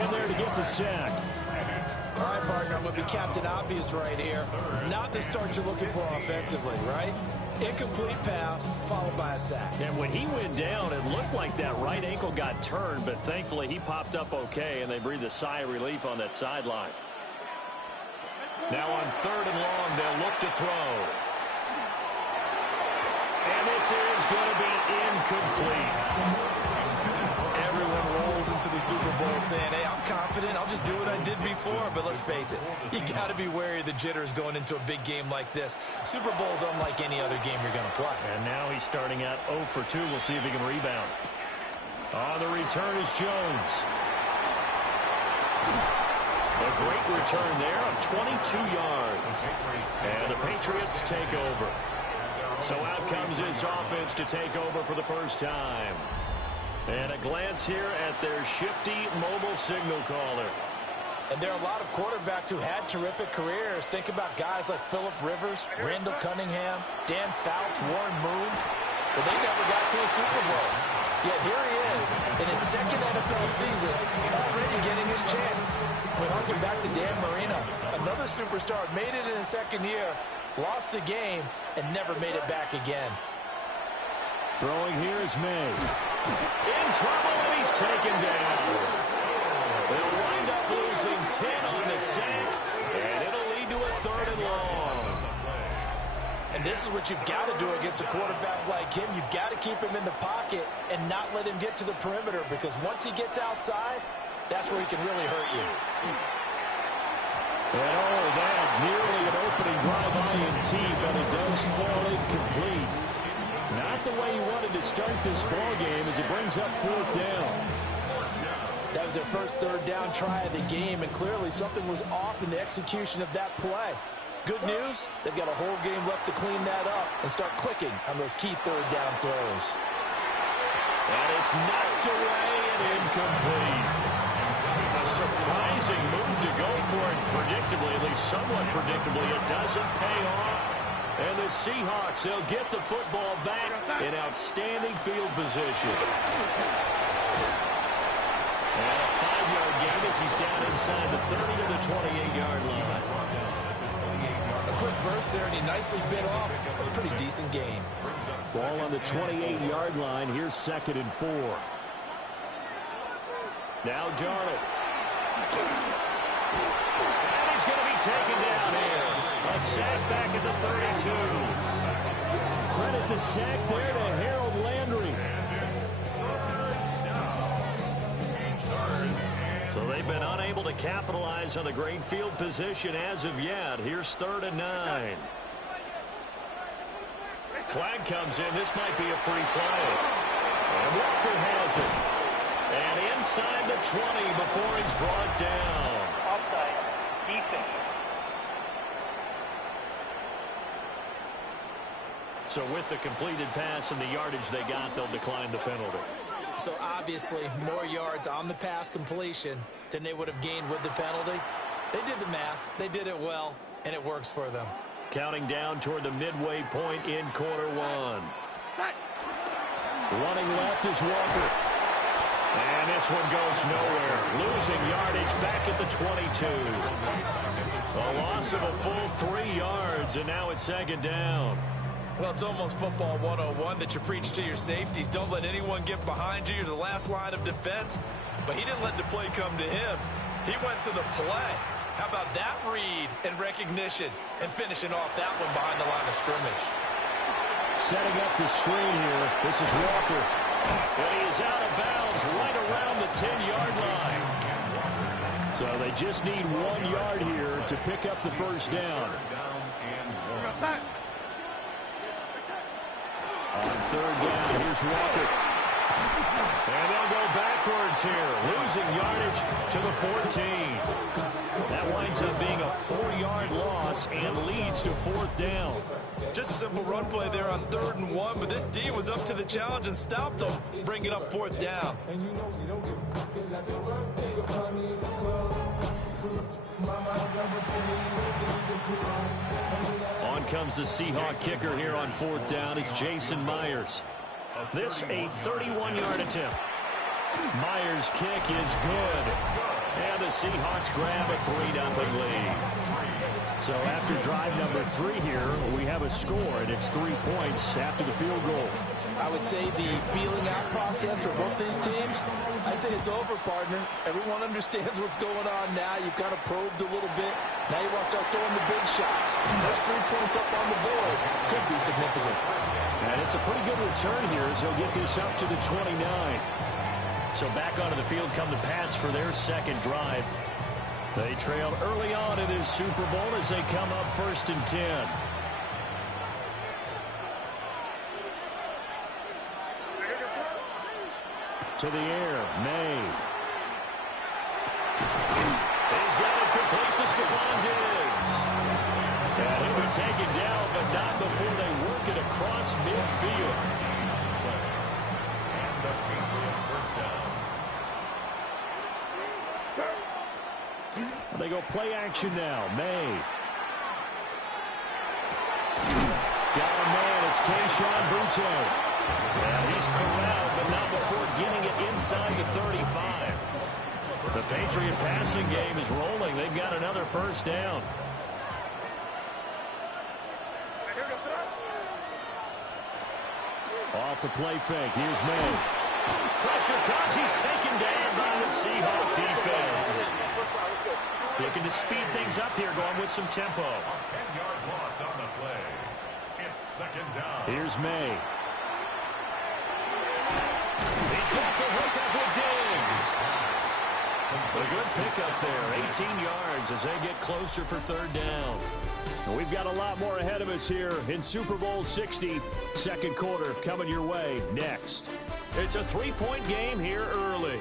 in there to get the sack. All right, partner, I'm going to be Captain Obvious right here. Not the start you're looking for offensively, right? Incomplete pass, followed by a sack. And when he went down, it looked like that right ankle got turned, but thankfully he popped up okay, and they breathed a sigh of relief on that sideline. Now on 3rd and long, they'll look to throw. And this is going to be incomplete. Everyone rolls into the Super Bowl saying, hey, I'm confident. I'll just do what I did before. But let's face it, you got to be wary of the jitters going into a big game like this. Super Bowl's unlike any other game you're going to play. And now he's starting out 0 for 2. We'll see if he can rebound. On the return is Jones. A great return there of 22 yards. And the Patriots take over. So out comes his offense to take over for the first time. And a glance here at their shifty mobile signal caller. And there are a lot of quarterbacks who had terrific careers. Think about guys like Phillip Rivers, Randall Cunningham, Dan Fouts, Warren Moon. But they never got to a Super Bowl. Yet here he is in his second NFL season, already getting his chance. We harken back to Dan Marino. Another superstar made it in his second year, lost the game, and never made it back again. Throwing here is May. In trouble, and he's taken down. They'll wind up losing 10 on the sack, and it'll lead to a 3rd and long. And this is what you've got to do against a quarterback like him. You've got to keep him in the pocket and not let him get to the perimeter, because once he gets outside, that's where he can really hurt you. And oh, that nearly an opening drive INT, but it does fall incomplete. Not the way he wanted to start this ball game as it brings up 4th down. That was their first 3rd down try of the game, and clearly something was off in the execution of that play. Good news, they've got a whole game left to clean that up and start clicking on those key 3rd down throws. And it's knocked away and incomplete. A surprising move to go for it predictably, at least somewhat predictably. It doesn't pay off. And the Seahawks, they'll get the football back in outstanding field position. And a 5-yard gain as he's down inside the 30 to the 28-yard line. A quick burst there, and he nicely bit off a pretty decent gain. Ball on the 28-yard line. Here's 2nd and 4. Now Darnold. And he's going to be taken down here. A sack back at the 32. Credit the sack there to Harold Landry. So they've been unable to capitalize on the great field position as of yet. Here's 3rd and 9. Flag comes in. This might be a free play. And Walker has it. And inside the 20 before he's brought down. Offside. Defense. So with the completed pass and the yardage they got, they'll decline the penalty. So obviously more yards on the pass completion than they would have gained with the penalty. They did the math. They did it well, and it works for them. Counting down toward the midway point in quarter 1. Running left is Walker. And this one goes nowhere. Losing yardage back at the 22. A loss of a full 3 yards, and now it's 2nd down. Well, it's almost football 101 that you preach to your safeties. Don't let anyone get behind you. You're the last line of defense. But he didn't let the play come to him. He went to the play. How about that read and recognition and finishing off that one behind the line of scrimmage? Setting up the screen here. This is Walker. And he is out of bounds right around the 10-yard line. So they just need 1 yard here to pick up the first down. On 3rd down, here's Walker. And they'll go backwards here, losing yardage to the 14. That winds up being a 4-yard loss and leads to 4th down. Just a simple run play there on 3rd and 1, but this D was up to the challenge and stopped them, bringing up 4th down. On comes the Seahawk kicker here on 4th down. It's Jason Myers. This a 31-yard attempt. Myers' kick is good. Seahawks grab a 3-0 lead. So after drive number 3 here, we have a score, and it's 3 points after the field goal. I would say the feeling out process for both these teams, I'd say it's over, partner. Everyone understands what's going on now. You've kind of probed a little bit. Now you want to start throwing the big shots. First 3 points up on the board could be significant. And it's a pretty good return here as he'll get this up to the 29. So back onto the field come the Pats for their second drive. They trailed early on in this Super Bowl as they come up 1st and 10. To the air, May. He's got it complete to Stephon Diggs. And he'll be taken down, but not before they work it across midfield. They go play action now. May. Got a man. It's Kayshon Boutte. And he's corralled, but not before getting it inside the 35. The Patriot passing game is rolling. They've got another first down. Off the play fake. Here's May. Pressure comes. He's taken down by the Seahawk defense. Looking to speed things up here, going with some tempo. 10-yard loss on the play. It's second down. Here's May. He's got the hook up with Diggs. A good pickup there, 18 yards as they get closer for 3rd down. And we've got a lot more ahead of us here in Super Bowl 60. Second quarter coming your way next. It's a 3-point game here early.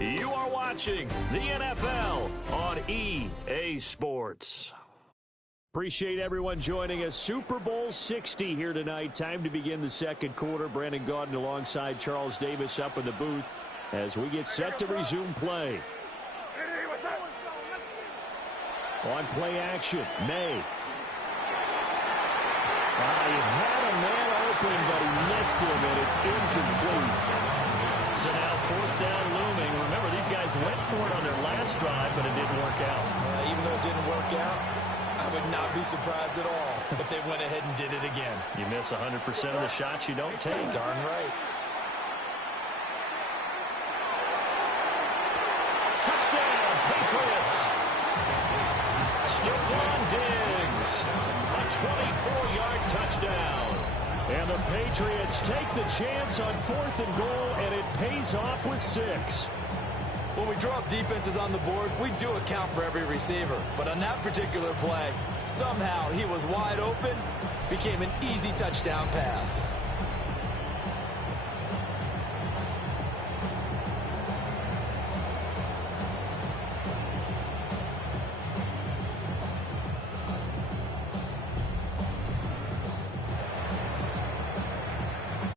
You are watching the NFL on EA Sports. Appreciate everyone joining us. Super Bowl 60 here tonight. Time to begin the second quarter. Brandon Gaudin alongside Charles Davis up in the booth as we get set to resume play. On play action, May. He had a man open, but he missed him, and it's incomplete. So now 4th down looming. Remember, these guys went for it on their last drive, but it didn't work out. Even though it didn't work out, I would not be surprised at all if they went ahead and did it again. You miss 100% of the shots you don't take. Darn right. Touchdown, Patriots. Stephon Diggs. A 24-yard touchdown. And the Patriots take the chance on 4th and goal, and it pays off with 6. When we draw up defenses on the board, we do account for every receiver. But on that particular play, somehow he was wide open, became an easy touchdown pass.